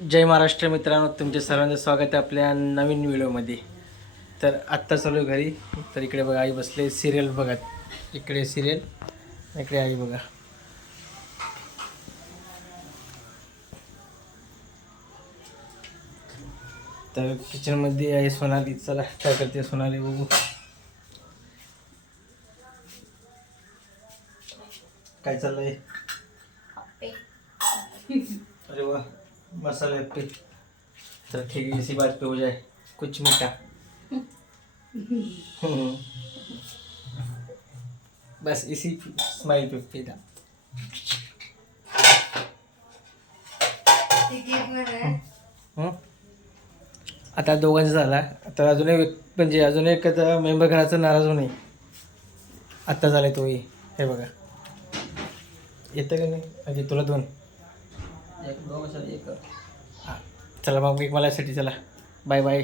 जय महाराष्ट्र मित्रांनो, तुमचे सर्वांचं स्वागत आहे आपल्या नवीन व्हिडिओमध्ये. तर आत्ता चालू आहे घरी. तर इकडे बघा आई बसले सिरियल बघत. इकडे सिरियल, इकडे आई बघा. तर किचनमध्ये आहे सोनाली. चला काय करते सोनाली बघू. काय चाललंय? अरे वाह, मसाले पे. तो ठीक है, इसी बात पे हो जाए कुछ मीठा. बस इसी स्माइल पे फिदा. आता दोघांचा झाला. तर अजून एक म्हणजे अजून एक मेंबर घराचा नाराज होणे. आत्ता झालाय तोही. हे बघा येतं का नाही. म्हणजे तुला दोन एक. हां चला मग मी मला साठी. चला बाय बाय.